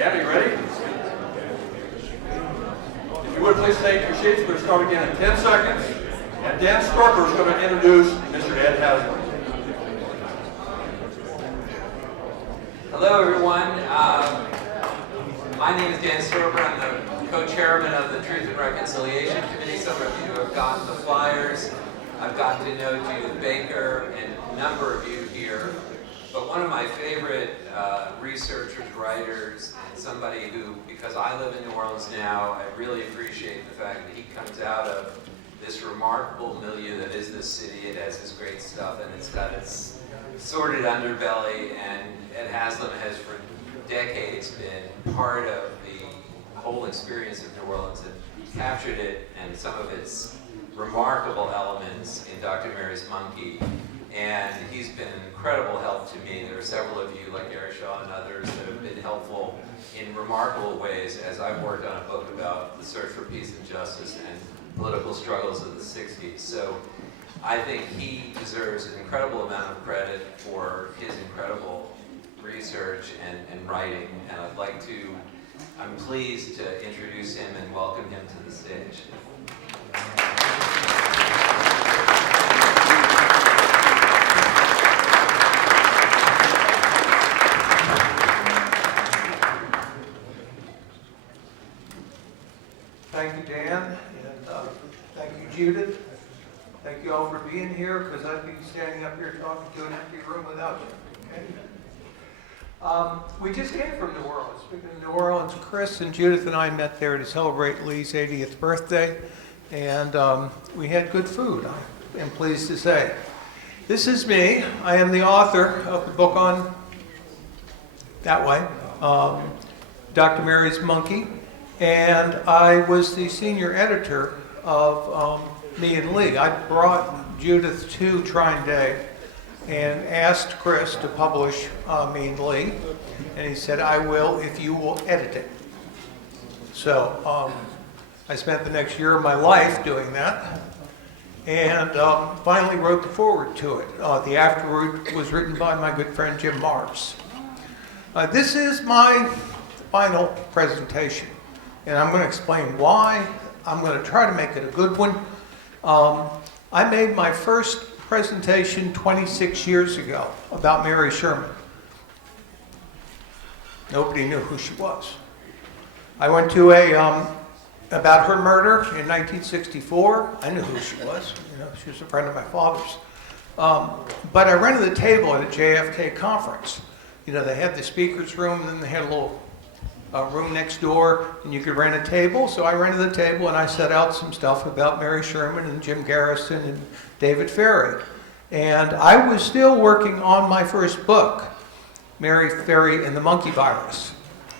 Dan, are you ready? If you would please take your seats, we'll start again in 10 seconds. And Dan Storper is going to introduce Mr. Ed Haslam. Hello, everyone. My name is Dan Storper. I'm the co-chairman of the Truth and Reconciliation Committee. Some of you have gotten the flyers. I've gotten to know Judith Baker and a number of you here. But one of my favorite researchers, writers, and somebody who, because I live in New Orleans now, I really appreciate the fact that he comes out of this remarkable milieu that is this city. It has this great stuff, and it's got its sordid underbelly, and Ed Haslam has for decades been part of the whole experience of New Orleans and captured it and some of its remarkable elements in Dr. Mary's Monkey. And he's been an incredible help to me. There are several of you, like Gary Shaw and others, that have been helpful in remarkable ways as I've worked on a book about the search for peace and justice and political struggles of the 60s. So I think he deserves an incredible amount of credit for his incredible research and writing. And I'm pleased to introduce him and welcome him to the stage. Thank you, Dan, and thank you, Judith. Thank you all for being here, because I'd be standing up here talking to an empty room without you. Okay? We just came from New Orleans. Speaking of New Orleans, Chris and Judith and I met there to celebrate Lee's 80th birthday, and we had good food, I am pleased to say. This is me. I am the author of the book on, that way, Dr. Mary's Monkey. And I was the senior editor of Me and Lee. I brought Judith to Trine Day and asked Chris to publish Me and Lee. And he said, I will if you will edit it. So I spent the next year of my life doing that. And finally wrote the foreword to it. The afterword was written by my good friend Jim Marps. This is my final presentation. And I'm going to explain why. I'm going to try to make it a good one. I made my first presentation 26 years ago about Mary Sherman. Nobody knew who she was. I went to about her murder in 1964. I knew who she was. She was a friend of my father's. But I rented the table at a JFK conference. They had the speaker's room, and then they had a little room next door, and you could rent a table. So I rented the table, and I set out some stuff about Mary Sherman and Jim Garrison and David Ferry. And I was still working on my first book, Mary Ferry and the Monkey Virus.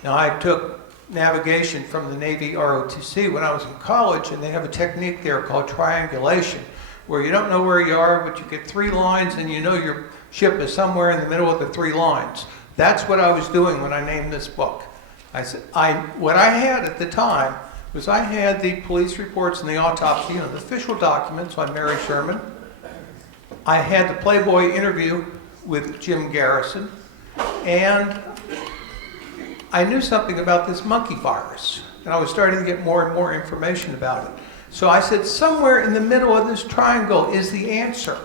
Now, I took navigation from the Navy ROTC when I was in college, and they have a technique there called triangulation, where you don't know where you are, but you get 3 lines, and you know your ship is somewhere in the middle of the 3 lines. That's what I was doing when I named this book. What I had at the time was I had the police reports and the autopsy, the official documents on Mary Sherman. I had the Playboy interview with Jim Garrison, and I knew something about this monkey virus, and I was starting to get more and more information about it. So I said, somewhere in the middle of this triangle is the answer.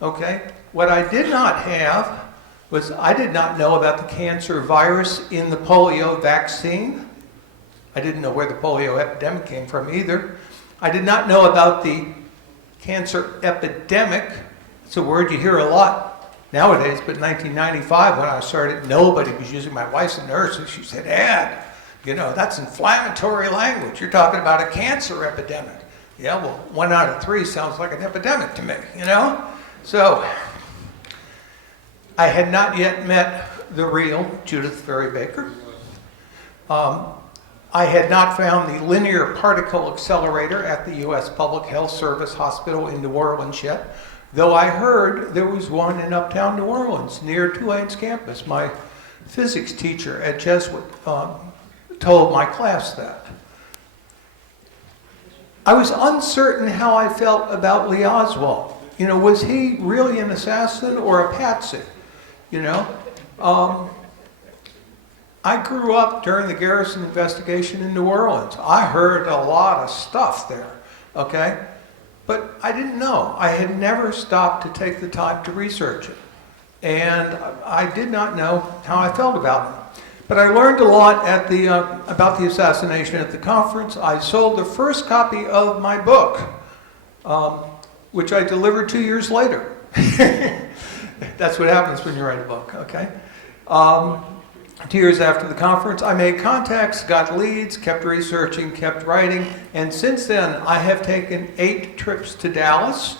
Okay? What I did not have was I did not know about the cancer virus in the polio vaccine. I didn't know where the polio epidemic came from either. I did not know about the cancer epidemic. It's a word you hear a lot nowadays, but in 1995 when I started, nobody was using. My wife's a nurse, and she said, Ed, that's inflammatory language. You're talking about a cancer epidemic. Yeah, well, 1 out of 3 sounds like an epidemic to me, So I had not yet met the real Judith Ferry Baker. I had not found the linear particle accelerator at the U.S. Public Health Service Hospital in New Orleans yet, though I heard there was one in uptown New Orleans near Tulane's campus. My physics teacher at Jesuit told my class that. I was uncertain how I felt about Lee Oswald. Was he really an assassin or a patsy? I grew up during the Garrison investigation in New Orleans. I heard a lot of stuff there, okay? But I didn't know. I had never stopped to take the time to research it. And I did not know how I felt about it. But I learned a lot at the, about the assassination at the conference. I sold the first copy of my book, which I delivered 2 years later. That's what happens when you write a book, okay? 2 years after the conference, I made contacts, got leads, kept researching, kept writing, and since then I have taken 8 trips to Dallas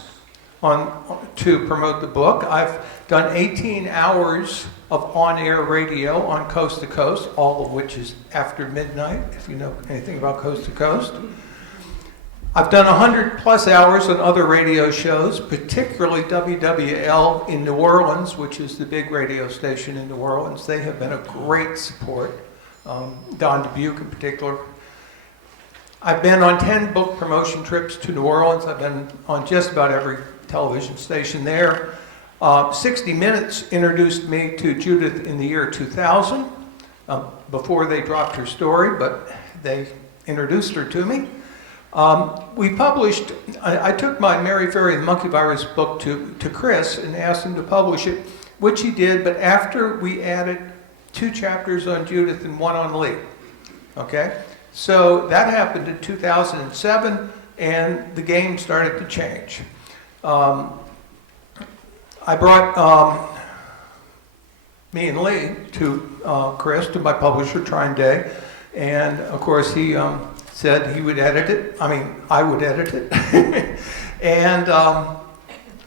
to promote the book. I've done 18 hours of on-air radio on Coast to Coast, all of which is after midnight, if you know anything about Coast to Coast. I've done 100+ hours on other radio shows, particularly WWL in New Orleans, which is the big radio station in New Orleans. They have been a great support, Don Dubuque in particular. I've been on 10 book promotion trips to New Orleans. I've been on just about every television station there. 60 Minutes introduced me to Judith in the year 2000, before they dropped her story, but they introduced her to me. We published, I took my Mary Ferry and the Monkey Virus book to Chris and asked him to publish it, which he did, but after we added 2 chapters on Judith and 1 on Lee. Okay? So that happened in 2007, and the game started to change. I brought me and Lee to Chris, to my publisher, Trine Day, and of course he said he would edit it. I mean, I would edit it. And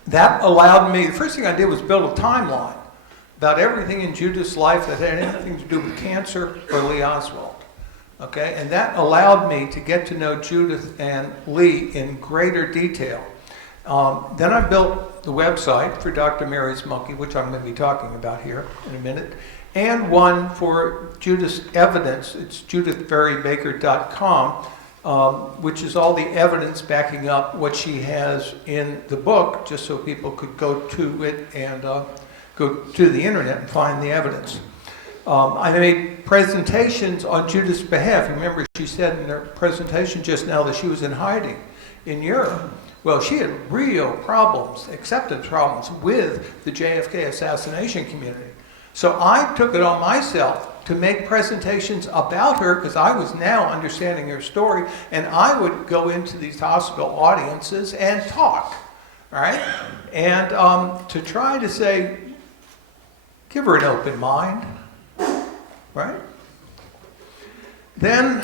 that allowed me, the first thing I did was build a timeline about everything in Judith's life that had anything to do with cancer or Lee Oswald. Okay, and that allowed me to get to know Judith and Lee in greater detail. Then I built the website for Dr. Mary's Monkey, which I'm going to be talking about here in a minute, and one for Judith's evidence. It's judithferrybaker.com, which is all the evidence backing up what she has in the book, just so people could go to it and go to the internet and find the evidence. I made presentations on Judith's behalf. Remember, she said in her presentation just now that she was in hiding in Europe. Well, she had real problems, acceptance problems, with the JFK assassination community. So I took it on myself to make presentations about her, because I was now understanding her story, and I would go into these hospital audiences and talk, all right? And to try to say, give her an open mind, right? Then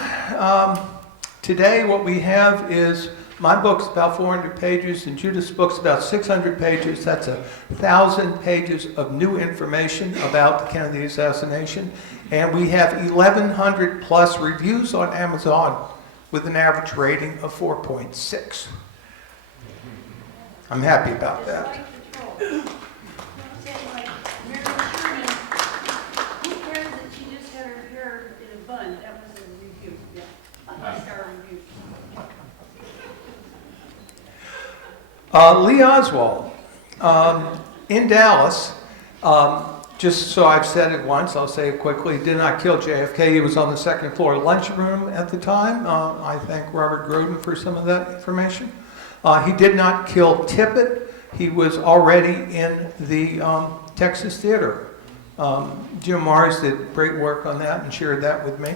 today what we have is my book's about 400 pages, and Judith's book's about 600 pages. That's 1,000 pages of new information about the Kennedy assassination. And we have 1,100 plus reviews on Amazon with an average rating of 4.6. I'm happy about that. Lee Oswald, in Dallas, just so I've said it once, I'll say it quickly, did not kill JFK. He was on the second floor lunchroom at the time. I thank Robert Groden for some of that information. He did not kill Tippit. He was already in the Texas Theater. Jim Mars did great work on that and shared that with me.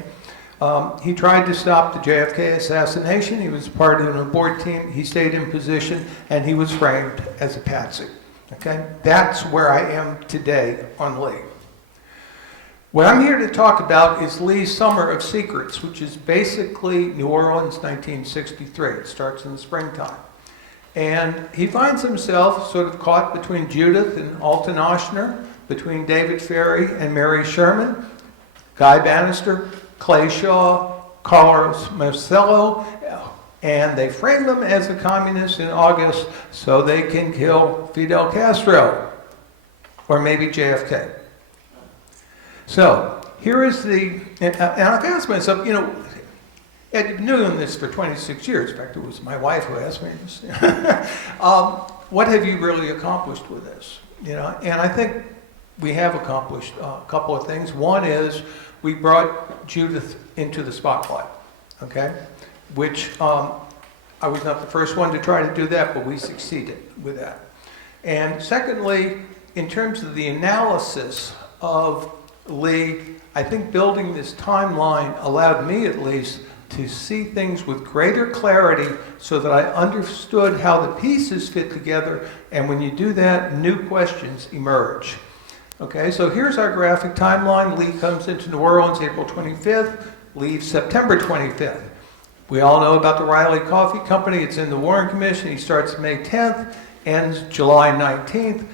He tried to stop the JFK assassination. He was part of an abort team. He stayed in position, and he was framed as a patsy. Okay? That's where I am today on Lee. What I'm here to talk about is Lee's Summer of Secrets, which is basically New Orleans, 1963. It starts in the springtime. And he finds himself sort of caught between Judith and Alton Ochsner, between David Ferry and Mary Sherman, Guy Bannister, Clay Shaw, Carlos Marcello, and they frame them as a communist in August so they can kill Fidel Castro, or maybe JFK. So here is the, and I've asked myself, you know, I've been doing this for 26 years. In fact, it was my wife who asked me this. What have you really accomplished with this? You know, and I think we have accomplished a couple of things. One is we brought Judith into the spotlight, okay? Which I was not the first one to try to do that, but we succeeded with that. And secondly, in terms of the analysis of Lee, I think building this timeline allowed me at least to see things with greater clarity so that I understood how the pieces fit together, and when you do that, new questions emerge. Okay, so here's our graphic timeline. Lee comes into New Orleans April 25th, leaves September 25th. We all know about the Riley Coffee Company. It's in the Warren Commission. He starts May 10th, ends July 19th.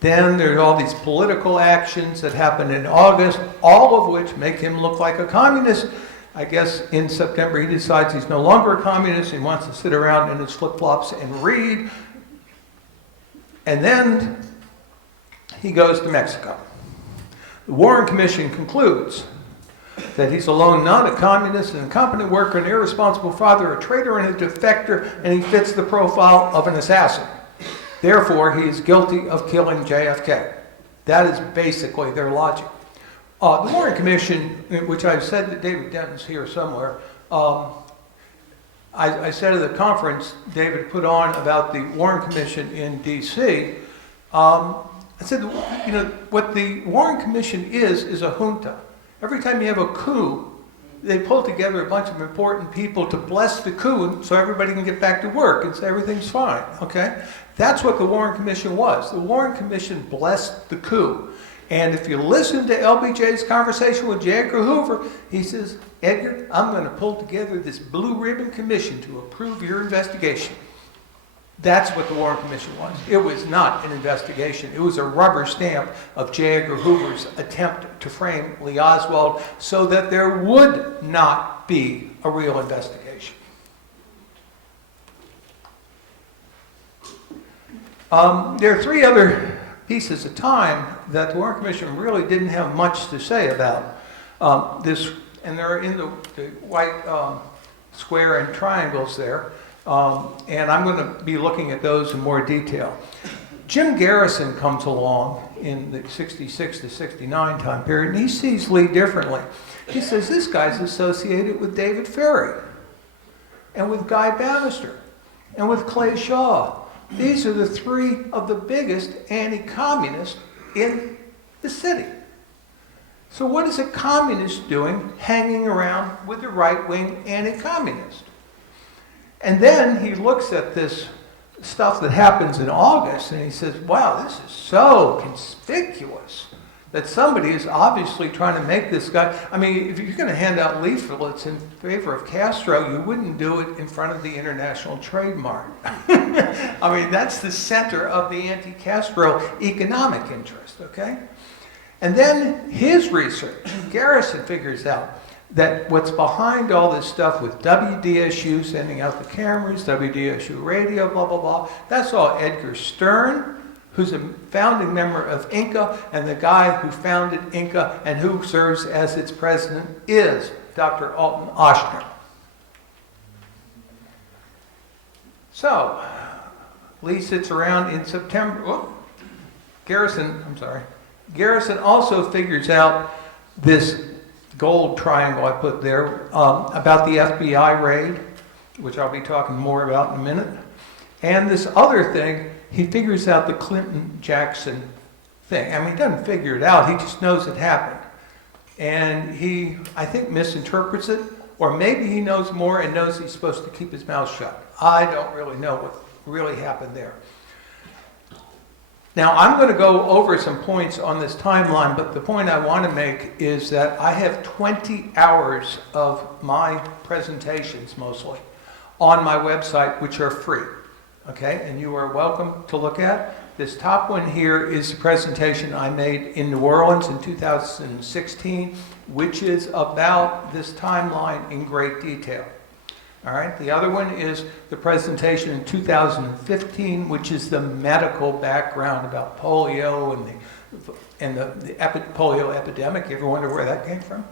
Then there's all these political actions that happen in August, all of which make him look like a communist. I guess in September he decides he's no longer a communist. He wants to sit around in his flip-flops and read. And then he goes to Mexico. The Warren Commission concludes that he's alone not a communist, an incompetent worker, an irresponsible father, a traitor, and a defector, and he fits the profile of an assassin. Therefore, he is guilty of killing JFK. That is basically their logic. The Warren Commission, which I've said that David Denton's here somewhere, I said at the conference David put on about the Warren Commission in D.C., I said, you know, what the Warren Commission is a junta. Every time you have a coup, they pull together a bunch of important people to bless the coup so everybody can get back to work and say everything's fine, okay? That's what the Warren Commission was. The Warren Commission blessed the coup. And if you listen to LBJ's conversation with J. Edgar Hoover, he says, Edgar, I'm going to pull together this blue ribbon commission to approve your investigation. That's what the Warren Commission was. It was not an investigation. It was a rubber stamp of J. Edgar Hoover's attempt to frame Lee Oswald so that there would not be a real investigation. There are three other pieces of time that the Warren Commission really didn't have much to say about. And they're in the white square and triangles there. And I'm going to be looking at those in more detail. Jim Garrison comes along in the 66 to 69 time period, and he sees Lee differently. He says, this guy's associated with David Ferry, and with Guy Bannister, and with Clay Shaw. These are the three of the biggest anti-communists in the city. So what is a communist doing hanging around with the right-wing anti-communist? And then he looks at this stuff that happens in August and he says, wow, this is so conspicuous that somebody is obviously trying to make this guy. I mean, if you're going to hand out leaflets in favor of Castro, you wouldn't do it in front of the International Trade Mart. I mean, that's the center of the anti-Castro economic interest, okay? And then his research, Garrison figures out that what's behind all this stuff with WDSU sending out the cameras, WDSU radio, blah, blah, blah, that's all Edgar Stern, who's a founding member of Inca, and the guy who founded Inca and who serves as its president is Dr. Alton Oshner. So, Lee sits around in September. Garrison also figures out this gold triangle I put there about the FBI raid, which I'll be talking more about in a minute. And this other thing, he figures out the Clinton-Jackson thing. I mean, he doesn't figure it out, he just knows it happened. And he, I think, misinterprets it, or maybe he knows more and knows he's supposed to keep his mouth shut. I don't really know what really happened there. Now, I'm going to go over some points on this timeline, but the point I want to make is that I have 20 hours of my presentations, mostly, on my website, which are free, okay? And you are welcome to look at. This top one here is the presentation I made in New Orleans in 2016, which is about this timeline in great detail. All right, the other one is the presentation in 2015, which is the medical background about polio and the polio epidemic. You ever wonder where that came from?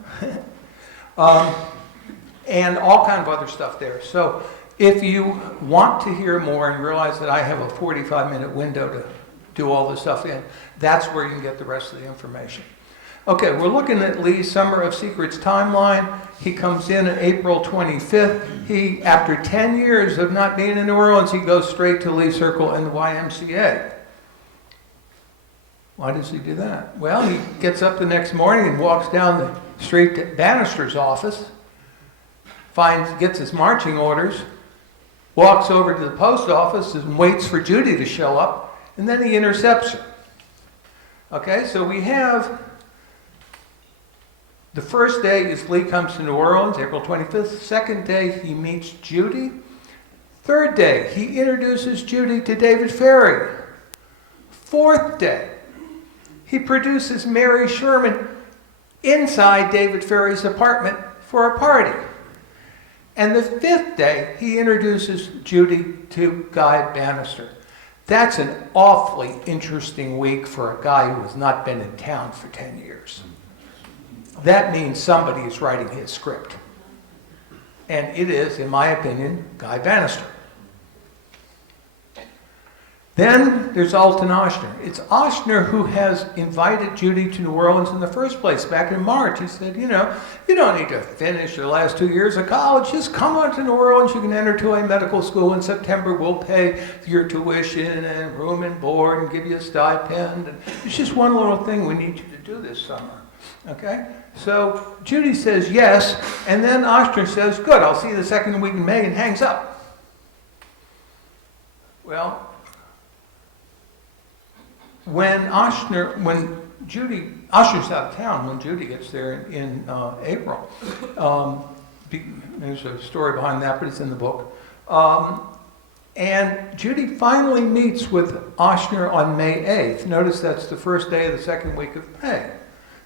And all kind of other stuff there. So if you want to hear more and realize that I have a 45-minute window to do all this stuff in. That's where you can get the rest of the information. Okay, we're looking at Lee's Summer of Secrets timeline. He comes in on April 25th. He, after 10 years of not being in New Orleans, he goes straight to Lee Circle and the YMCA. Why does he do that? Well, he gets up the next morning and walks down the street to Bannister's office, gets his marching orders, walks over to the post office and waits for Judy to show up, and then he intercepts her. Okay, so we have the first day is Lee comes to New Orleans, April 25th. Second day, he meets Judy. Third day, he introduces Judy to David Ferry. Fourth day, he produces Mary Sherman inside David Ferry's apartment for a party. And the fifth day, he introduces Judy to Guy Bannister. That's an awfully interesting week for a guy who has not been in town for 10 years. That means somebody is writing his script. And it is, in my opinion, Guy Bannister. Then there's Alton Ochsner. It's Ochsner who has invited Judy to New Orleans in the first place. Back in March, he said, you don't need to finish the last 2 years of college. Just come on to New Orleans. You can enter to a medical school in September. We'll pay your tuition and room and board and give you a stipend. And it's just one little thing we need you to do this summer. Okay? So Judy says yes, and then Ochsner says, good, I'll see you the second week in May, and hangs up. Well, Ochsner's out of town when Judy gets there in April. There's a story behind that, but it's in the book. And Judy finally meets with Ochsner on May 8th. Notice that's the first day of the second week of May.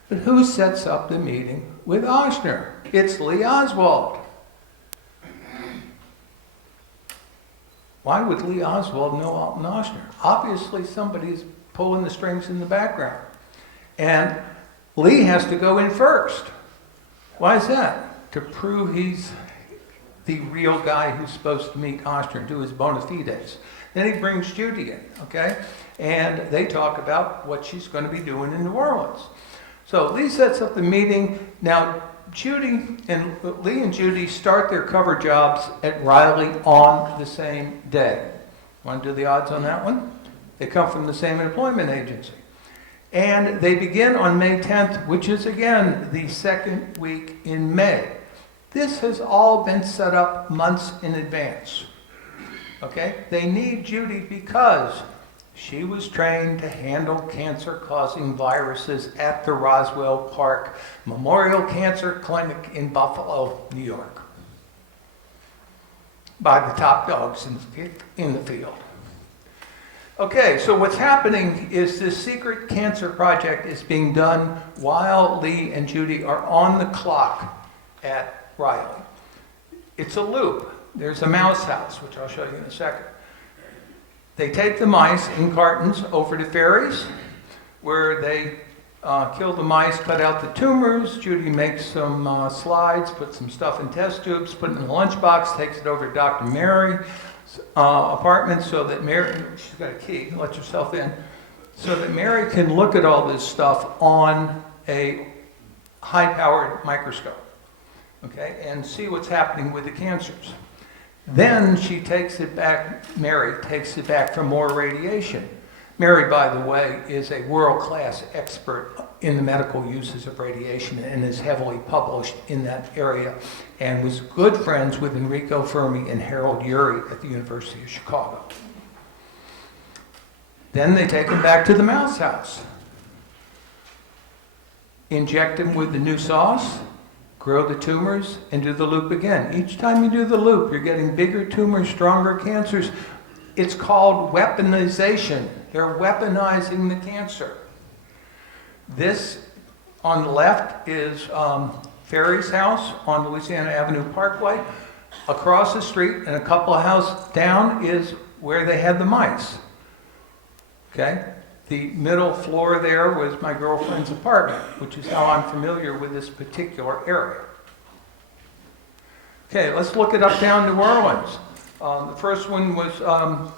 But who sets up the meeting with Ochsner? It's Lee Oswald. Why would Lee Oswald know Alton Ochsner? Obviously somebody's pulling the strings in the background. And Lee has to go in first. Why is that? To prove he's the real guy who's supposed to meet Ochsner and do his bona fides. Then he brings Judy in, okay? And they talk about what she's going to be doing in New Orleans. So Lee sets up the meeting. Now, Lee and Judy start their cover jobs at Riley on the same day. Want to do the odds on that one? They come from the same employment agency. And they begin on May 10th, which is, again, the second week in May. This has all been set up months in advance. Okay? They need Judy because she was trained to handle cancer-causing viruses at the Roswell Park Memorial Cancer Clinic in Buffalo, New York, by the top dogs in the field. Okay, so what's happening is this secret cancer project is being done while Lee and Judy are on the clock at Riley. It's a loop. There's a mouse house, which I'll show you in a second. They take the mice in cartons over to Ferry's, where they kill the mice, cut out the tumors. Judy makes some slides, puts some stuff in test tubes, put it in a lunchbox, takes it over to Dr. Mary's apartment so that Mary, she's got a key, let yourself in, so that Mary can look at all this stuff on a high-powered microscope, okay, and see what's happening with the cancers. Then she takes it back, Mary takes it back for more radiation. Mary, by the way, is a world-class expert in the medical uses of radiation and is heavily published in that area and was good friends with Enrico Fermi and Harold Urey at the University of Chicago. Then they take him back to the mouse house. Inject him with the new sauce, grow the tumors, and do the loop again. Each time you do the loop, you're getting bigger tumors, stronger cancers. It's called weaponization. They're weaponizing the cancer. This, on the left, is Ferry's house on Louisiana Avenue Parkway. Across the street and a couple of houses down is where they had the mice. Okay? The middle floor there was my girlfriend's apartment, which is how I'm familiar with this particular area. Okay, let's look at uptown New Orleans. The first one was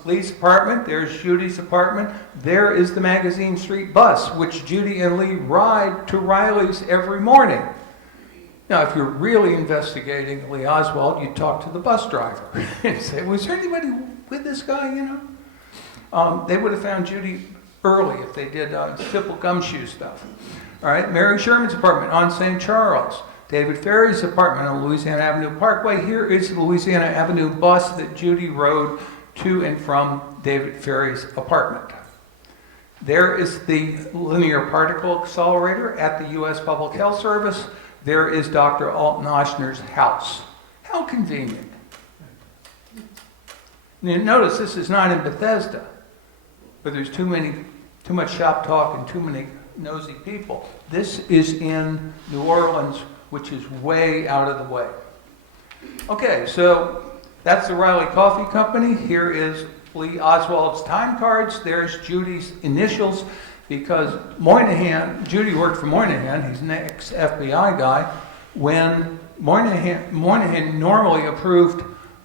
Lee's apartment. There's Judy's apartment. There is the Magazine Street bus, which Judy and Lee ride to Riley's every morning. Now, if you're really investigating Lee Oswald, you talk to the bus driver and say, was there anybody with this guy, you know? They would have found Judy early if they did simple gumshoe stuff. All right, Mary Sherman's apartment on St. Charles. David Ferry's apartment on Louisiana Avenue Parkway. Here is the Louisiana Avenue bus that Judy rode to and from David Ferry's apartment. There is the linear particle accelerator at the U.S. Public Health Service. There is Dr. Alton Ochsner's house. How convenient. Now, notice this is not in Bethesda, but there's too much shop talk and too many nosy people. This is in New Orleans, which is way out of the way. Okay, so that's the Riley Coffee Company. Here is Lee Oswald's time cards. There's Judy's initials, because Judy worked for Moynihan. He's an ex-FBI guy. When Moynihan normally approved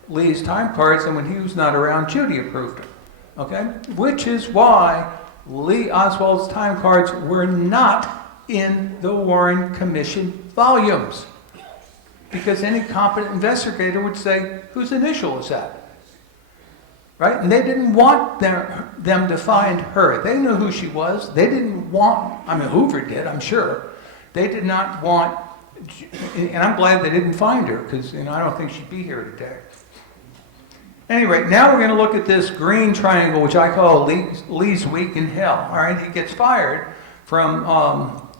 Lee's time cards, and when he was not around, Judy approved them. Okay, which is why Lee Oswald's time cards were not in the Warren Commission volumes, because any competent investigator would say, whose initial is that? Right? And they didn't want them to find her. They knew who she was. They didn't want, Hoover did, I'm sure. They did not want, and I'm glad they didn't find her, because I don't think she'd be here today. Anyway, now we're going to look at this green triangle, which I call Lee's Week in Hell. All right, he gets fired from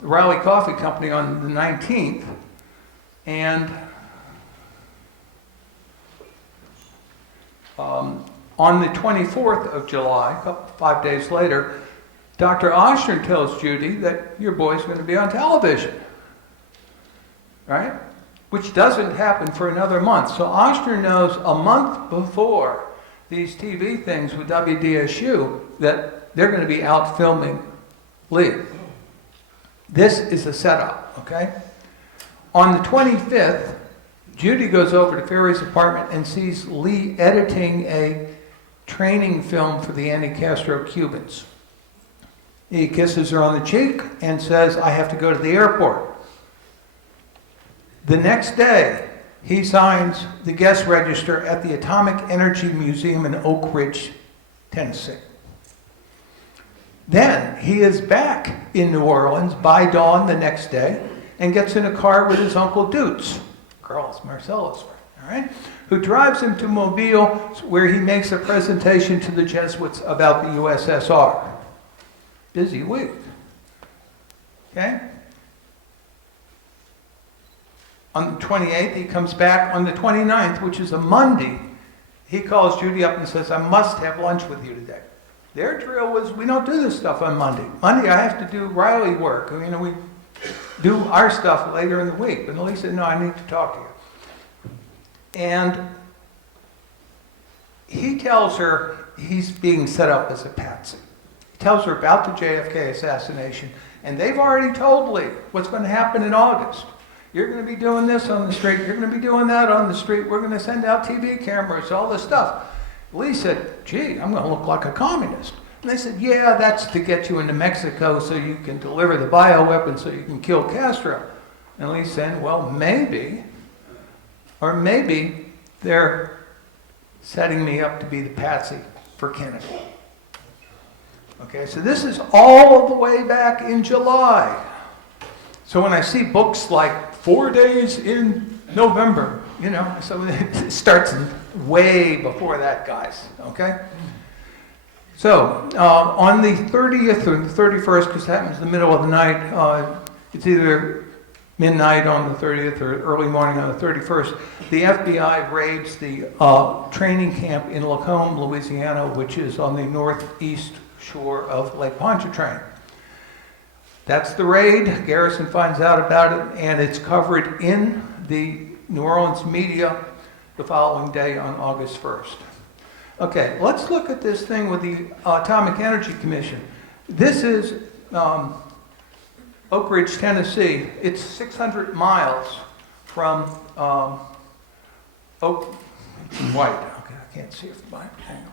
the Riley Coffee Company on the 19th, and on the 24th of July, 5 days later, Dr. Ochsner tells Judy that your boy's going to be on television, right? Which doesn't happen for another month. So Ochsner knows a month before these TV things with WDSU that they're going to be out filming Lee. This is a setup, okay? On the 25th, Judy goes over to Ferry's apartment and sees Lee editing a training film for the anti-Castro Cubans. He kisses her on the cheek and says, I have to go to the airport. The next day, he signs the guest register at the Atomic Energy Museum in Oak Ridge, Tennessee. Then he is back in New Orleans by dawn the next day and gets in a car with his uncle Dutz, Carlos Marcellus, all right, who drives him to Mobile, where he makes a presentation to the Jesuits about the USSR. Busy week. Okay? On the 28th, he comes back. On the 29th, which is a Monday, he calls Judy up and says, I must have lunch with you today. Their drill was, we don't do this stuff on Monday. Monday, I have to do Riley work. We do our stuff later in the week. But Lee said, no, I need to talk to you. And he tells her he's being set up as a patsy. He tells her about the JFK assassination. And they've already told Lee what's going to happen in August. You're going to be doing this on the street. You're going to be doing that on the street. We're going to send out TV cameras, all this stuff. Lee said, gee, I'm going to look like a communist. And they said, yeah, that's to get you into Mexico so you can deliver the bioweapon so you can kill Castro. And Lee said, well, maybe, or maybe they're setting me up to be the patsy for Kennedy. Okay, so this is all the way back in July. So when I see books like 4 days in November, so it starts way before that, guys, okay? So on the 30th or the 31st, because that happens in the middle of the night, it's either midnight on the 30th or early morning on the 31st, the FBI raids the training camp in Lacombe, Louisiana, which is on the northeast shore of Lake Pontchartrain. That's the raid. Garrison finds out about it, and it's covered in the New Orleans media the following day on August 1st. Okay, let's look at this thing with the Atomic Energy Commission. This is Oak Ridge, Tennessee. It's 600 miles from White. Okay, I can't see it from my angle.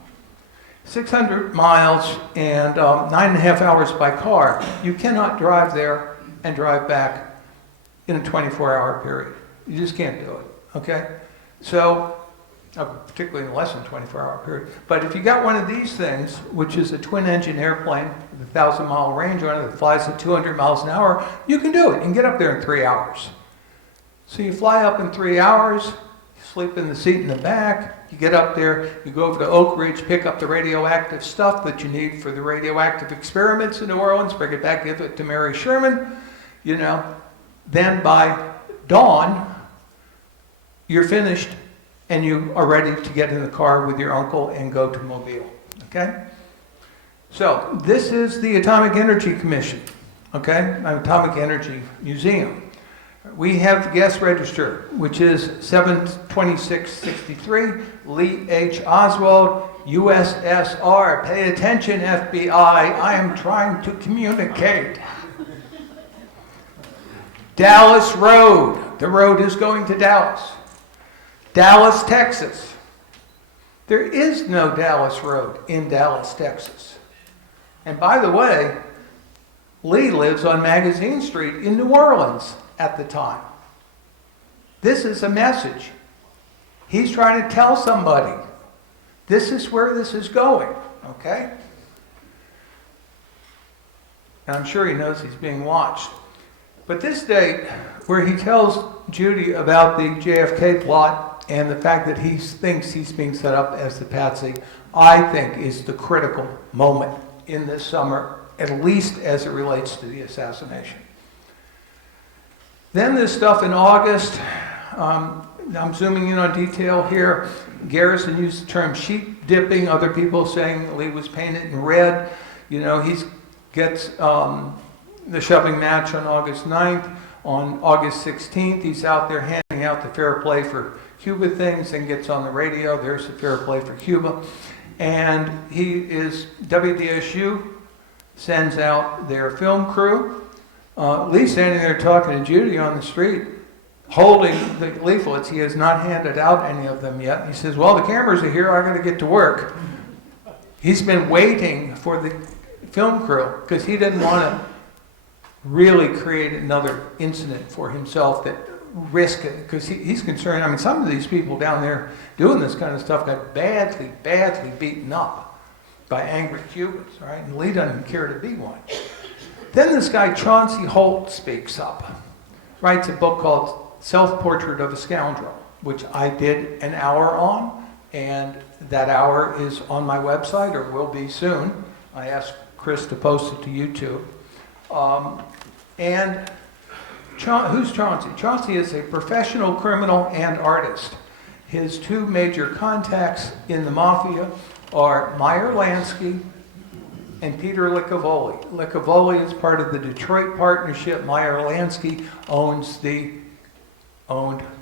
600 miles and 9.5 hours by car. You cannot drive there and drive back in a 24-hour period. You just can't do it, okay? So, particularly in less than 24-hour period. But if you got one of these things, which is a twin-engine airplane with a 1,000-mile range on it that flies at 200 miles an hour, you can do it. You can get up there in 3 hours. So you fly up in 3 hours, you sleep in the seat in the back, you get up there, you go over to Oak Ridge, pick up the radioactive stuff that you need for the radioactive experiments in New Orleans, bring it back, give it to Mary Sherman, you know. Then by dawn, you're finished and you are ready to get in the car with your uncle and go to Mobile, okay? So this is the Atomic Energy Commission, okay? Atomic Energy Museum. We have the guest register, which is 72663, Lee H. Oswald, USSR. Pay attention, FBI, I am trying to communicate. Dallas Road, the road is going to Dallas. Dallas, Texas. There is no Dallas Road in Dallas, Texas. And by the way, Lee lives on Magazine Street in New Orleans at the time. This is a message. He's trying to tell somebody, this is where this is going, okay? And I'm sure he knows he's being watched. But this date, where he tells Judy about the JFK plot and the fact that he thinks he's being set up as the patsy, I think is the critical moment in this summer, at least as it relates to the assassination. Then this stuff in August, I'm zooming in on detail here. Garrison used the term sheep dipping, other people saying Lee was painted in red. You know, he gets the shoving match on August 9th. On August 16th, he's out there handing out the fair play for Cuba things and gets on the radio. There's the fair play for Cuba. And WDSU sends out their film crew. Lee's standing there talking to Judy on the street, holding the leaflets. He has not handed out any of them yet. He says, well, the cameras are here, I got to get to work. He's been waiting for the film crew because he didn't want to really create another incident for himself that risk it, because he's concerned. I mean, some of these people down there doing this kind of stuff got badly, badly beaten up by angry Cubans, right? And Lee doesn't care to be one. Then this guy, Chauncey Holt, speaks up, writes a book called Self-Portrait of a Scoundrel, which I did an hour on, and that hour is on my website, or will be soon. I asked Chris to post it to YouTube. Who's Chauncey? Chauncey is a professional criminal and artist. His two major contacts in the mafia are Meyer Lansky and Peter Licavoli. Licavoli is part of the Detroit partnership. Meyer Lansky owned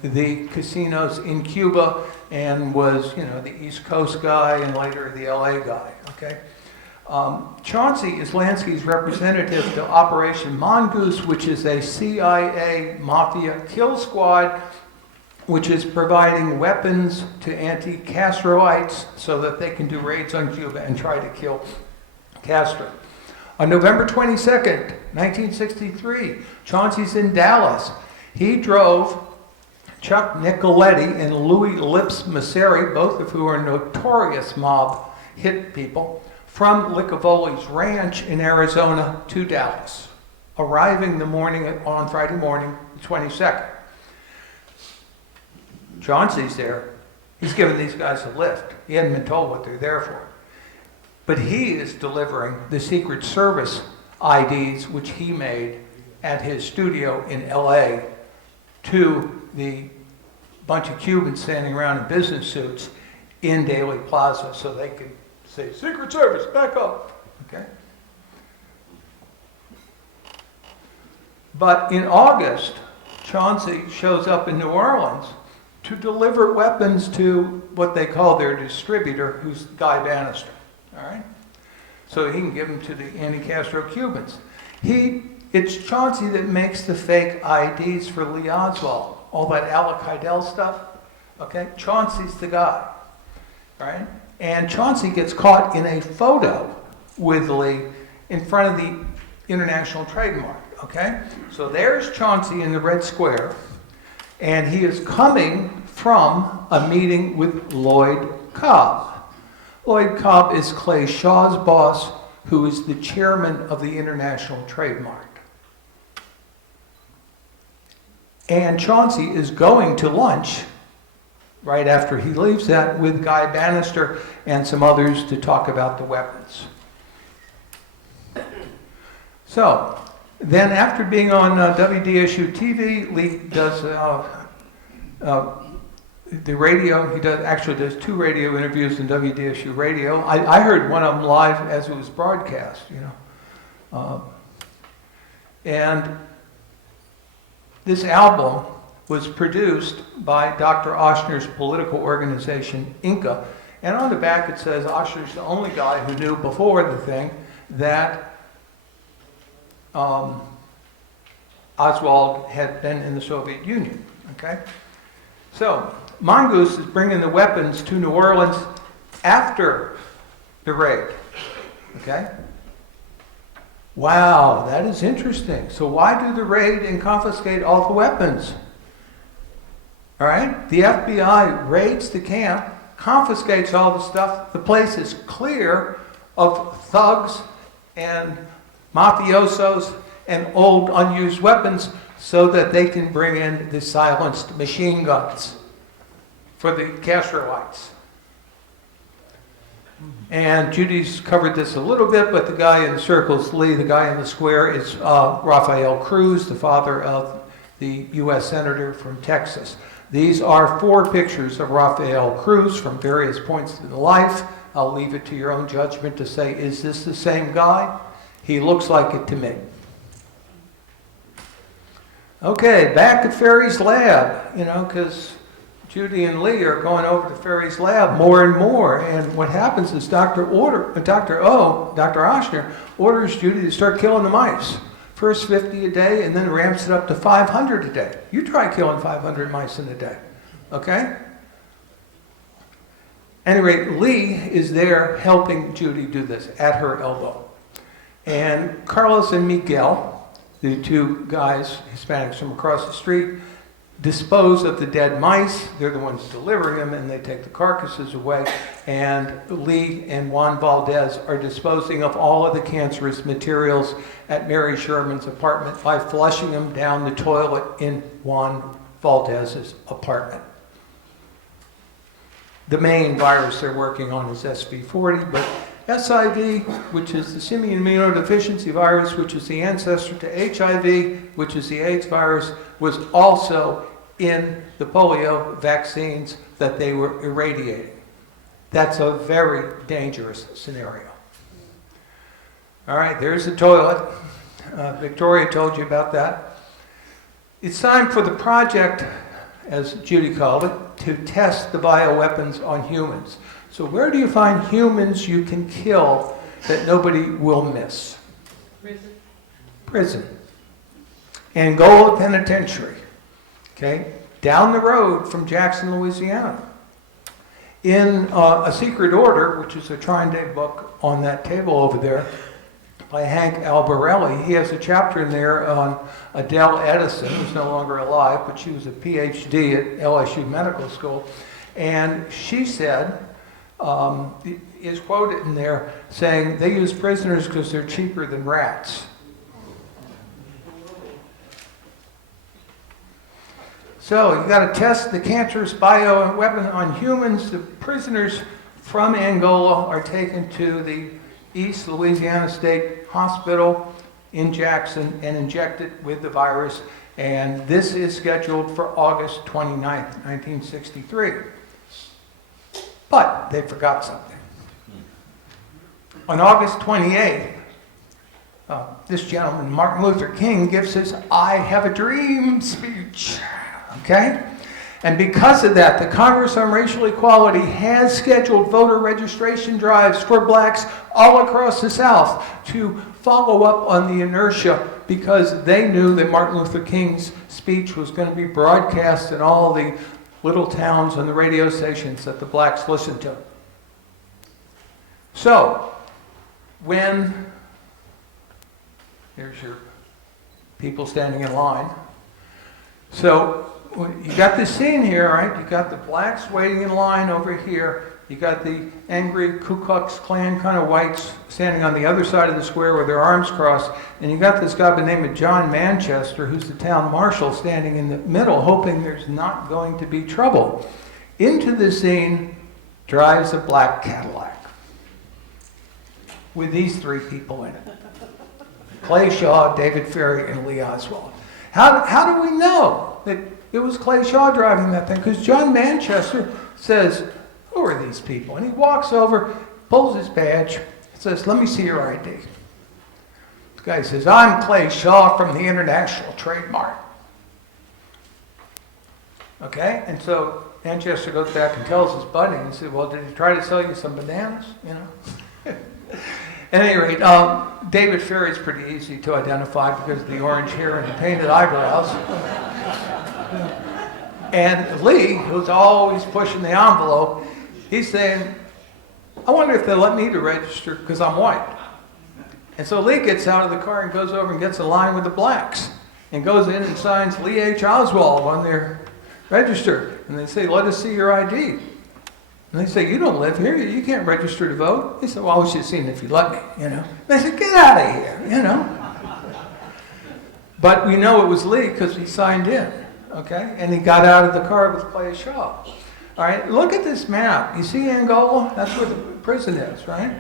the casinos in Cuba and was, you know, the East Coast guy and later the LA guy, okay? Chauncey is Lansky's representative to Operation Mongoose, which is a CIA mafia kill squad, which is providing weapons to anti-Castroites so that they can do raids on Cuba and try to kill Castro. On November 22nd, 1963, Chauncey's in Dallas. He drove Chuck Nicoletti and Louis Lips Masseri, both of who are notorious mob hit people, from Licavoli's ranch in Arizona to Dallas, arriving on Friday morning, the 22nd. Chauncey's there. He's giving these guys a lift. He hadn't been told what they're there for. But he is delivering the Secret Service IDs, which he made at his studio in LA, to the bunch of Cubans standing around in business suits in Daley Plaza so they could say, Secret Service, back up, okay? But in August, Chauncey shows up in New Orleans to deliver weapons to what they call their distributor, who's Guy Bannister, all right? So he can give them to the anti-Castro Cubans. It's Chauncey that makes the fake IDs for Lee Oswald, all that Alec Heidel stuff, okay? Chauncey's the guy. right? And Chauncey gets caught in a photo with Lee in front of the International Trademark, okay? So there's Chauncey in the red square, and he is coming from a meeting with Lloyd Cobb. Lloyd Cobb is Clay Shaw's boss, who is the chairman of the International Trademark. And Chauncey is going to lunch right after he leaves that with Guy Bannister and some others to talk about the weapons. So, then after being on WDSU TV, Lee does the radio. He does 2 radio interviews in WDSU radio. I heard one of them live as it was broadcast, you know. And this album was produced by Dr. Oshner's political organization, Inca. And on the back it says Oshner's the only guy who knew before the thing that Oswald had been in the Soviet Union, okay? So, Mongoose is bringing the weapons to New Orleans after the raid, okay? Wow, that is interesting. So why do the raid and confiscate all the weapons? All right, the FBI raids the camp, confiscates all the stuff. The place is clear of thugs and mafiosos and old unused weapons so that they can bring in the silenced machine guns for the Castroites. And Judy's covered this a little bit, but the guy in the circle is Lee. The guy in the square is Rafael Cruz, the father of the U.S. Senator from Texas. These are 4 pictures of Rafael Cruz from various points in life. I'll leave it to your own judgment to say, is this the same guy? He looks like it to me. Okay, back at Ferry's lab, you know, because Judy and Lee are going over to Ferry's lab more and more. And what happens is Dr. Oshner orders Judy to start killing the mice. First 50 a day, and then ramps it up to 500 a day. You try killing 500 mice in a day, okay? Anyway, Lee is there helping Judy do this at her elbow. And Carlos and Miguel, the 2 guys, Hispanics from across the street, dispose of the dead mice. They're the ones delivering them, and they take the carcasses away. And Lee and Juan Valdez are disposing of all of the cancerous materials at Mary Sherman's apartment by flushing them down the toilet in Juan Valdez's apartment. The main virus they're working on is SV40, but SIV, which is the simian immunodeficiency virus, which is the ancestor to HIV, which is the AIDS virus, was also in the polio vaccines that they were irradiating. That's a very dangerous scenario. All right, there's the toilet. Victoria told you about that. It's time for the project, as Judy called it, to test the bioweapons on humans. So where do you find humans you can kill that nobody will miss? Prison. Angola Penitentiary. Okay? Down the road from Jackson, Louisiana. In A Secret Order, which is a Trine book on that table over there, by Hank Albarelli, he has a chapter in there on Adele Edison, who's no longer alive, but she was a PhD at LSU Medical School. And she said, is quoted in there saying, they use prisoners because they're cheaper than rats. So you got to test the cancerous bioweapon on humans. The prisoners from Angola are taken to the East Louisiana State Hospital in Jackson and injected with the virus. And this is scheduled for August 29th, 1963. But they forgot something. On August 28th, this gentleman, Martin Luther King, gives his I Have a Dream speech. Okay? And because of that, the Congress on Racial Equality has scheduled voter registration drives for blacks all across the South to follow up on the inertia, because they knew that Martin Luther King's speech was going to be broadcast in all the little towns and the radio stations that the blacks listened to. So, here's your people standing in line. So, you got this scene here, right? You got the blacks waiting in line over here. You got the angry Ku Klux Klan kind of whites standing on the other side of the square with their arms crossed. And you got this guy by the name of John Manchester, who's the town marshal, standing in the middle, hoping there's not going to be trouble. Into the scene drives a black Cadillac with these three people in it. Clay Shaw, David Ferry, and Lee Oswald. How do we know that it was Clay Shaw driving that thing? Because John Manchester says, "Who are these people?" And he walks over, pulls his badge, says, "Let me see your ID." The guy says, "I'm Clay Shaw from the International Trade Mart." Okay, and so Manchester goes back and tells his buddy, and he said, "Well, did he try to sell you some bananas?" You know. At any rate, David Ferry is pretty easy to identify because of the orange hair and the painted eyebrows. And Lee, who's always pushing the envelope, he's saying, "I wonder if they'll let me to register because I'm white." And so Lee gets out of the car and goes over and gets a line with the blacks and goes in and signs Lee H. Oswald on their register. And they say, "Let us see your ID." And they say, "You don't live here. You can't register to vote." He said, "Well, I was just seeing if you let me, you know." They said, "Get out of here, you know." But we know it was Lee because he signed in, okay? And he got out of the car with Clay Shaw. All right, look at this map. You see Angola? That's where the prison is, right?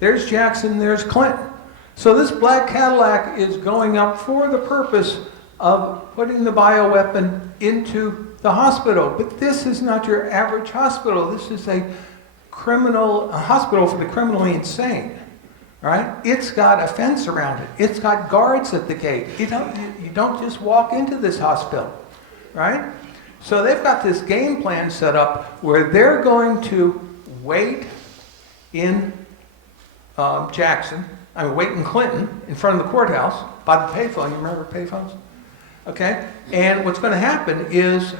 There's Jackson, there's Clinton. So this black Cadillac is going up for the purpose of putting the bioweapon into the hospital. But this is not your average hospital. This is a hospital for the criminally insane. Right? It's got a fence around it. It's got guards at the gate. You don't just walk into this hospital. Right? So they've got this game plan set up where they're going to wait in wait in Clinton in front of the courthouse by the payphone. You remember payphones? Okay? And what's going to happen is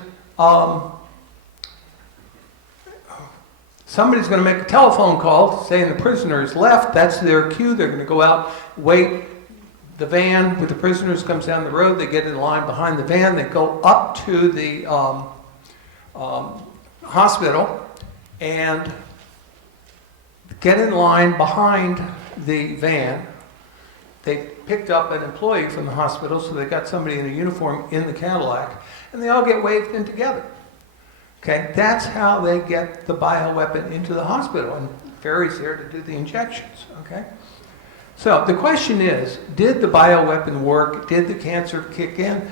somebody's going to make a telephone call saying the prisoner is left. That's their cue. They're going to go out, wait. The van with the prisoners comes down the road. They get in line behind the van. They go up to the hospital and get in line behind the van. They picked up an employee from the hospital, so they got somebody in a uniform in the Cadillac, and they all get waved in together. Okay, that's how they get the bioweapon into the hospital, and Ferry's there to do the injections. Okay, so the question is, did the bioweapon work? Did the cancer kick in?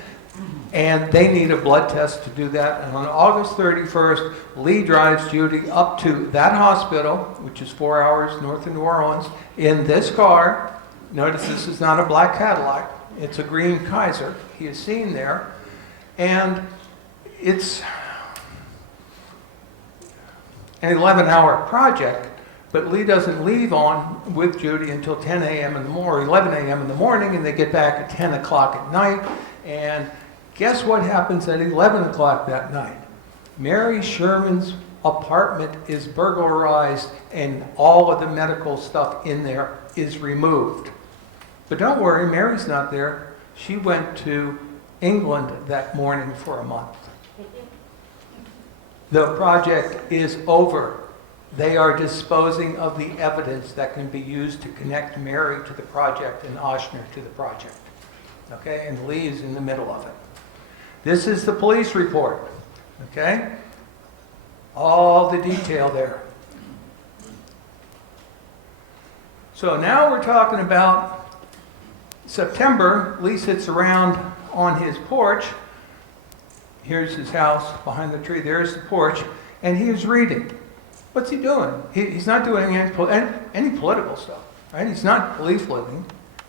And they need a blood test to do that. And on August 31st, Lee drives Judy up to that hospital, which is 4 hours north of New Orleans, in this car. Notice this is not a black Cadillac. It's a green Kaiser. He is seen there. And it's an 11-hour project, but Lee doesn't leave on with Judy until 10 a.m. in the morning, 11 a.m. in the morning, and they get back at 10 o'clock at night. And guess what happens at 11 o'clock that night? Mary Sherman's apartment is burglarized, and all of the medical stuff in there is removed. But don't worry, Mary's not there. She went to England that morning for a month. The project is over. They are disposing of the evidence that can be used to connect Mary to the project and Oshner to the project. Okay, and Lee is in the middle of it. This is the police report. Okay, all the detail there. So now we're talking about September. Lee sits around on his porch. Here's his house behind the tree. There's the porch. And he is reading. What's he doing? He's not doing any political stuff. Right? He's not leafleting.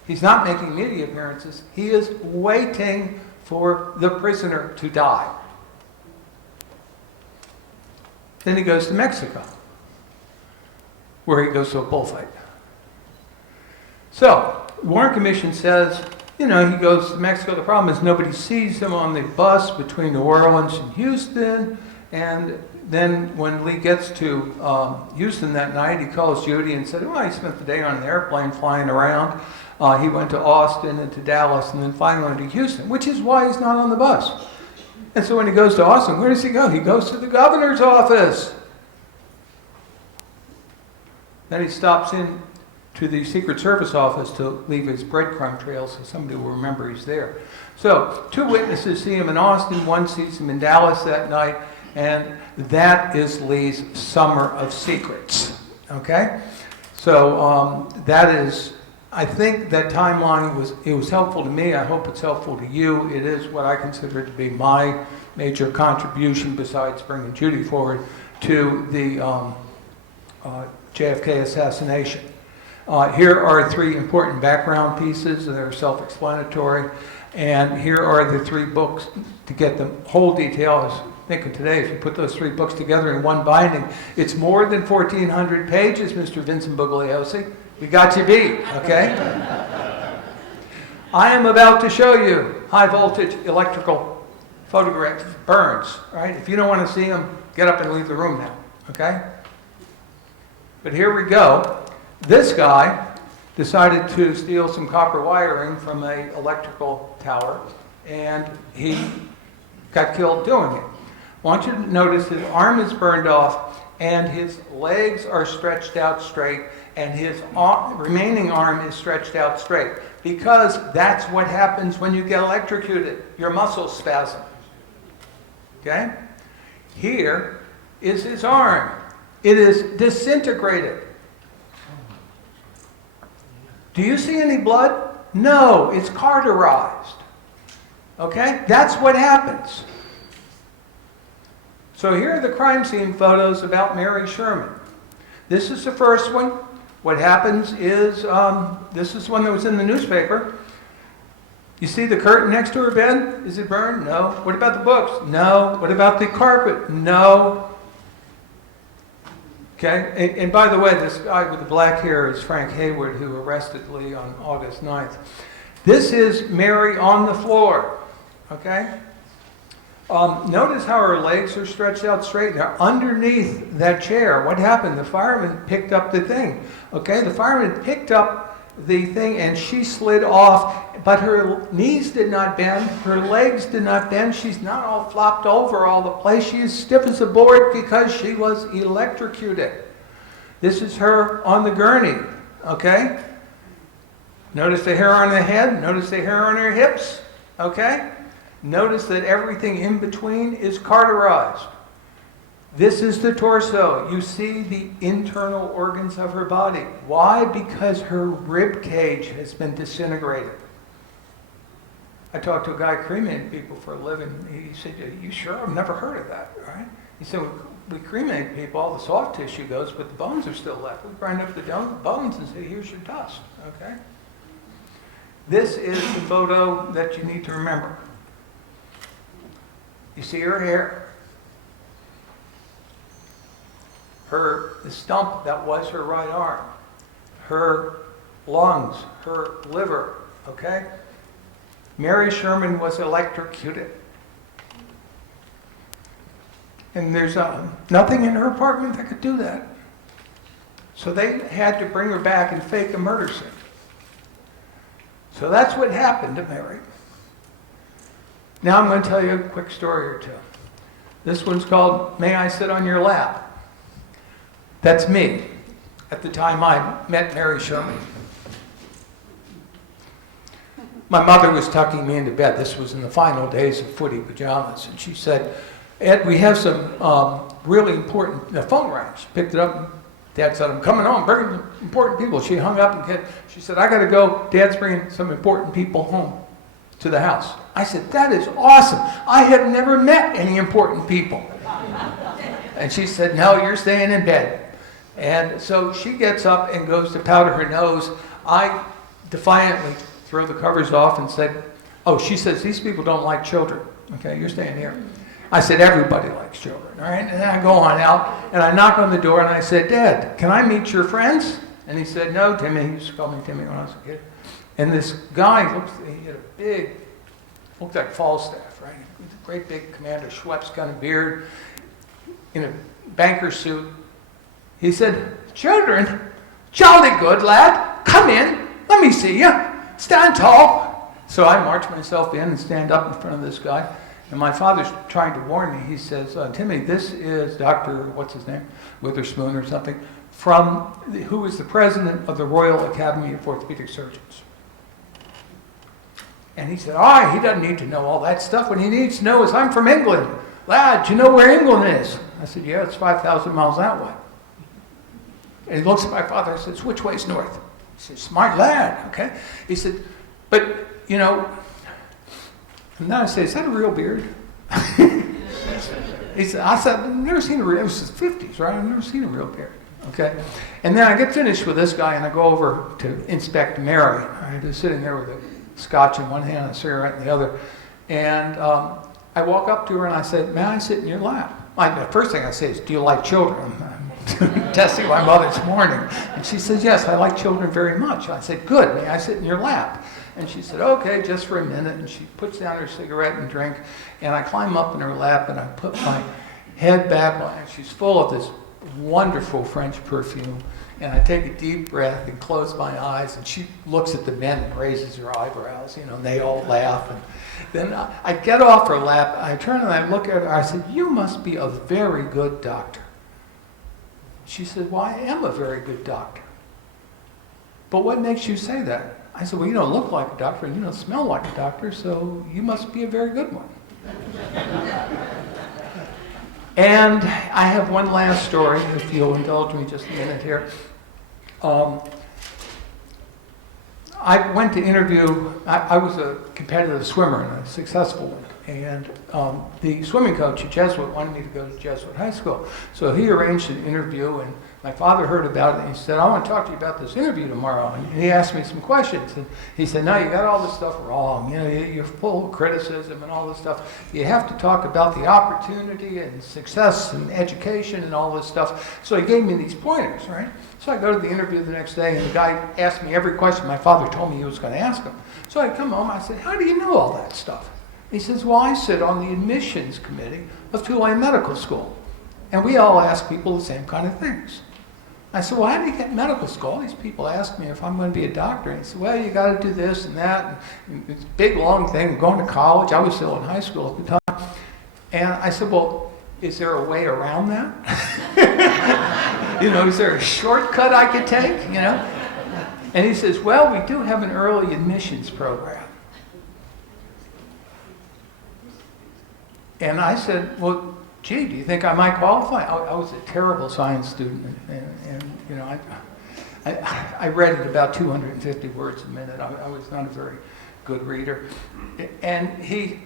He's not making media appearances. He is waiting for the prisoner to die. Then he goes to Mexico, where he goes to a bullfight. So, the Warren Commission says, he goes to Mexico. The problem is nobody sees him on the bus between New Orleans and Houston, and then when Lee gets to Houston that night, he calls Judy and said, well, he spent the day on an airplane flying around. He went to Austin and to Dallas and then finally went to Houston, which is why he's not on the bus. And so when he goes to Austin, where does he go? He goes to the governor's office. Then he stops in to the Secret Service office to leave his breadcrumb trail so somebody will remember he's there. So 2 witnesses see him in Austin, 1 sees him in Dallas that night, and that is Lee's summer of secrets. Okay? So that is, I think that timeline was helpful to me. I hope it's helpful to you. It is what I consider to be my major contribution, besides bringing Judy forward, to the JFK assassination. Here are 3 important background pieces, and they're self-explanatory. And here are the 3 books to get the whole detail. I was thinking today, if you put those 3 books together in one binding, it's more than 1,400 pages, Mr. Vincent Bugliosi. We got you beat, okay? I am about to show you high voltage electrical photographs of burns, right? If you don't want to see them, get up and leave the room now, okay? But here we go. This guy decided to steal some copper wiring from an electrical tower, and he got killed doing it. I want you to notice his arm is burned off, and his legs are stretched out straight, and his remaining arm is stretched out straight, because that's what happens when you get electrocuted. Your muscles spasm. Okay? Here is his arm. It is disintegrated. Do you see any blood? No, it's cauterized. Okay? That's what happens. So here are the crime scene photos about Mary Sherman. This is the first one. What happens is, this is one that was in the newspaper. You see the curtain next to her bed? Is it burned? No. What about the books? No. What about the carpet? No. Okay, and by the way, this guy with the black hair is Frank Hayward, who arrested Lee on August 9th. This is Mary on the floor, okay? Notice how her legs are stretched out straight. Now, underneath that chair, what happened? The fireman picked up the thing, okay? The fireman picked up the thing and she slid off, but her knees did not bend, her legs did not bend, she's not all flopped over all the place, she is stiff as a board because she was electrocuted. This is her on the gurney, okay? Notice the hair on the head, notice the hair on her hips, okay? Notice that everything in between is cauterized. This is the torso. You see the internal organs of her body. Why? Because her rib cage has been disintegrated. I talked to a guy cremating people for a living. He said, "You sure? I've never heard of that, right?" He said, "We cremate people, all the soft tissue goes, but the bones are still left. We grind up the bones and say, here's your dust, okay?" This is the photo that you need to remember. You see her hair. The stump that was her right arm, her lungs, her liver, okay? Mary Sherman was electrocuted. And there's nothing in her apartment that could do that. So they had to bring her back and fake a murder scene. So that's what happened to Mary. Now I'm going to tell you a quick story or two. This one's called "May I Sit on Your Lap?" That's me at the time I met Mary Sherman. My mother was tucking me into bed. This was in the final days of footy pajamas. And she said, "Ed, we have some really important..." The phone rang. She picked it up. And Dad said, "I'm coming home, bringing important people." She hung up and she said, "I got to go. Dad's bringing some important people home to the house." I said, "That is awesome. I have never met any important people." And she said, "No, you're staying in bed." And so she gets up and goes to powder her nose. I defiantly throw the covers off and said, "Oh," she says, "these people don't like children. Okay, you're staying here." I said, "Everybody likes children, all right?" And then I go on out and I knock on the door and I said, "Dad, can I meet your friends?" And he said, "No, Timmy." He used to call me Timmy when I was a kid. And this guy, he had a big, looked like Falstaff, right? Great big Commander Schweppes kind of beard. in a banker suit. He said, "Children, jolly good, lad. Come in. Let me see you. Stand tall." So I march myself in and stand up in front of this guy. And my father's trying to warn me. He says, "Timmy, this is Dr. what's his name? Witherspoon or something, who is the president of the Royal Academy of Orthopedic Surgeons." And he said, he doesn't need to know all that stuff. What he needs to know is, I'm from England. Lad, do you know where England is? I said, "Yeah, it's 5,000 miles that way." And he looks at my father and says, "Which way's north?" He said, "Smart lad, okay?" He said, "But, you know," and then I say, "Is that a real beard?" He said, I said, "I've never seen a real," it was the 50s, right? "I've never seen a real beard." Okay? And then I get finished with this guy and I go over to inspect Mary. I was sitting there with a scotch in one hand and a cigarette in the other. And I walk up to her and I say, "May I sit in your lap?" The first thing I say is, "Do you like children?" I'm testing my mother's morning. And she says, "Yes, I like children very much." I said, "Good, may I sit in your lap?" And she said, "Okay, just for a minute." And she puts down her cigarette and drink. And I climb up in her lap and I put my head back on her. She's full of this wonderful French perfume. And I take a deep breath and close my eyes. And she looks at the men and raises her eyebrows, and they all laugh. And then I get off her lap. I turn and I look at her. I said, "You must be a very good doctor." She said, "Well, I am a very good doctor." "But what makes you say that?" I said, "Well, you don't look like a doctor and you don't smell like a doctor, so you must be a very good one." And I have one last story, if you'll indulge me just a minute here. I went to interview, I was a competitive swimmer and a successful one. And the swimming coach, a Jesuit, wanted me to go to Jesuit high school. So he arranged an interview, and my father heard about it, and he said, "I want to talk to you about this interview tomorrow." And he asked me some questions. And he said, "No, you got all this stuff wrong. You're full of criticism and all this stuff. You have to talk about the opportunity and success and education and all this stuff." So he gave me these pointers, right? So I go to the interview the next day, and the guy asked me every question my father told me he was going to ask him. So I come home, I said, "How do you know all that stuff?" He says, "Well, I sit on the admissions committee of Tulane Medical School, and we all ask people the same kind of things." I said, "Well, how do you get medical school? All these people ask me if I'm going to be a doctor." And he said, "Well, you got to do this and that. And it's a big, long thing. Going to college." I was still in high school at the time. And I said, "Well, is there a way around that? Is there a shortcut I could take, And he says, "Well, we do have an early admissions program." And I said, "Well, gee, do you think I might qualify?" I was a terrible science student, and I read at about 250 words a minute. I was not a very good reader. And he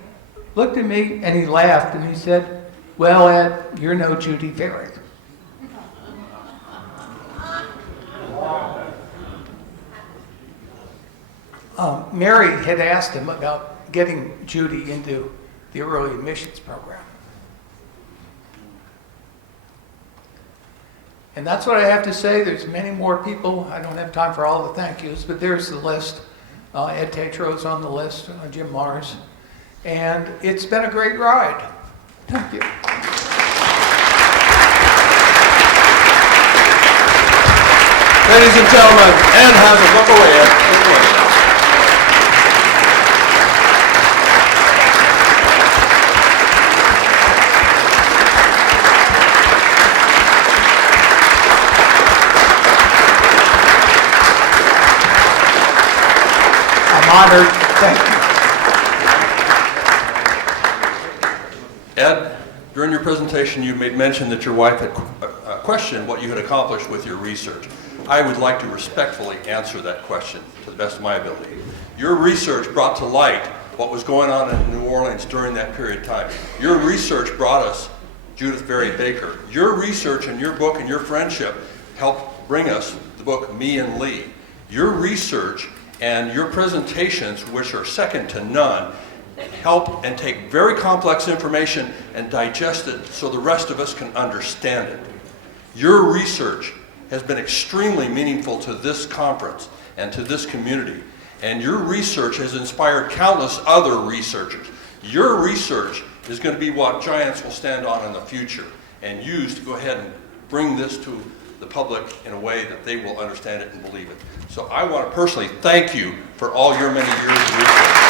looked at me and he laughed and he said, "Well, Ed, you're no Judy Varick." Mary had asked him about getting Judy into the early admissions program. And that's what I have to say. There's many more people. I don't have time for all the thank yous, but there's the list. Ed Tatro's on the list, Jim Mars. And it's been a great ride. Thank you. Ladies and gentlemen, Ed Haslam, look away, Ed. Look away. I'm honored. Thank you. Ed, during your presentation, you made mention that your wife had questioned what you had accomplished with your research. I would like to respectfully answer that question to the best of my ability. Your research brought to light what was going on in New Orleans during that period of time. Your research brought us Judith Berry Baker. Your research and your book and your friendship helped bring us the book Me and Lee. Your research and your presentations, which are second to none, help and take very complex information and digest it so the rest of us can understand it. Your research has been extremely meaningful to this conference and to this community. And your research has inspired countless other researchers. Your research is going to be what giants will stand on in the future. and use to go ahead and bring this to the public in a way that they will understand it and believe it. So I want to personally thank you for all your many years of research.